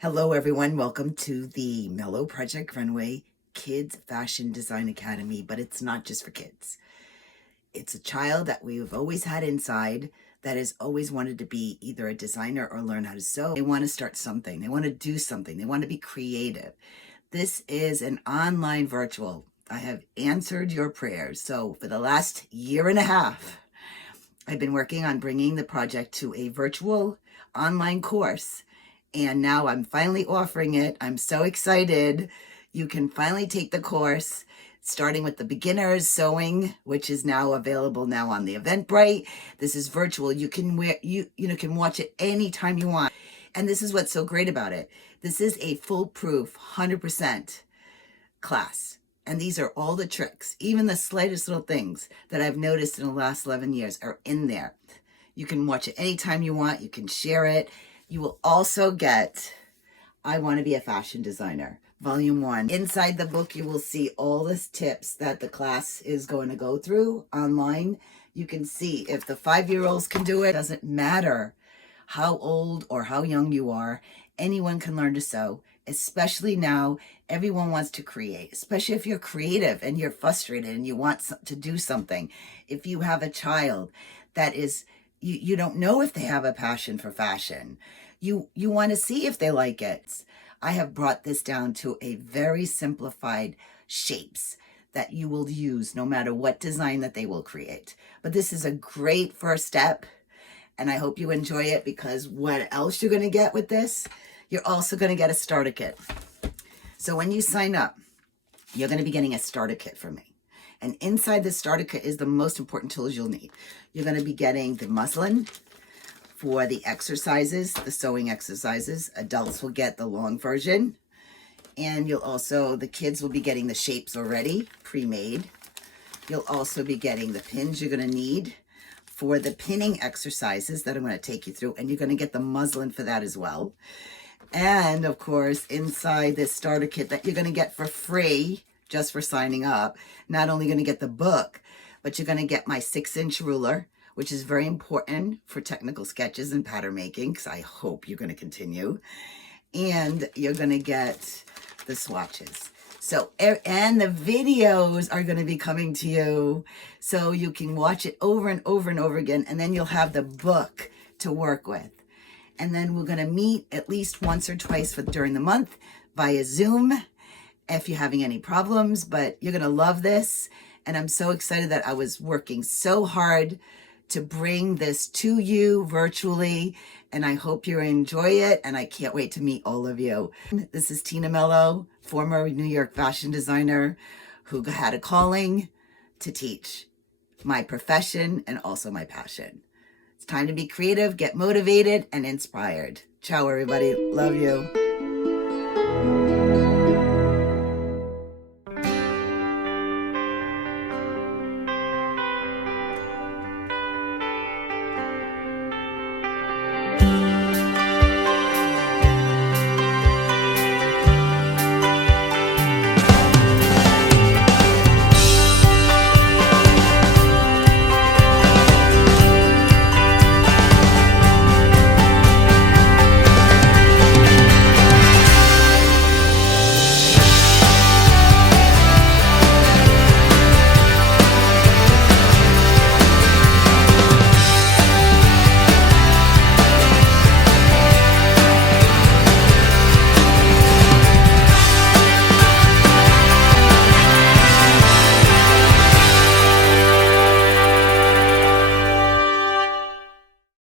Hello everyone, welcome to the Melo Project Runway Kids Fashion Design Academy, but it's not just for kids. It's a child that we've always had inside that has always wanted to be either a designer or learn how to sew. They want to start something, they want to do something, they want to be creative. This is an online virtual. I have answered your prayers. So for the last year and a half, I've been working on bringing the project to a virtual online course. And now I'm finally offering it. I'm so excited. You can finally take the course, starting with the beginners sewing, which is now available now on the Eventbrite. This is virtual. You can can watch it anytime you want. And this is what's so great about it. This is a foolproof 100% class. And these are all the tricks, even the slightest little things that I've noticed in the last 11 years are in there. You can watch it anytime you want. You can share it. You will also get I Want to Be a Fashion Designer, Volume 1. Inside the book, you will see all the tips that the class is going to go through online. You can see if the 5-year-olds can do it. It doesn't matter how old or how young you are. Anyone can learn to sew, especially now. Everyone wants to create, especially if you're creative and you're frustrated and you want to do something. If you have a child that is you don't know if they have a passion for fashion. You want to see if they like it. I have brought this down to a very simplified shapes that you will use no matter what design that they will create. But this is a great first step, and I hope you enjoy it, because what else you're going to get with this? You're also going to get a starter kit. So when you sign up, you're going to be getting a starter kit from me. And inside the starter kit is the most important tools you'll need. You're going to be getting the muslin for the exercises, the sewing exercises. Adults will get the long version. And the kids will be getting the shapes already, pre-made. You'll also be getting the pins you're going to need for the pinning exercises that I'm going to take you through. And you're going to get the muslin for that as well. And of course, inside this starter kit that you're going to get for free, just for signing up, not only going to get the book, but you're going to get my 6-inch ruler, which is very important for technical sketches and pattern making, because I hope you're going to continue. And you're going to get the swatches. So, and the videos are going to be coming to you, so you can watch it over and over and over again, and then you'll have the book to work with. And then we're going to meet at least once or twice during the month via Zoom if you're having any problems, but you're going to love this. And I'm so excited that I was working so hard to bring this to you virtually, and I hope you enjoy it, and I can't wait to meet all of you. This is Tina Melo, former New York fashion designer who had a calling to teach, my profession and also my passion. It's time to be creative, get motivated, and inspired. Ciao, everybody. Love you.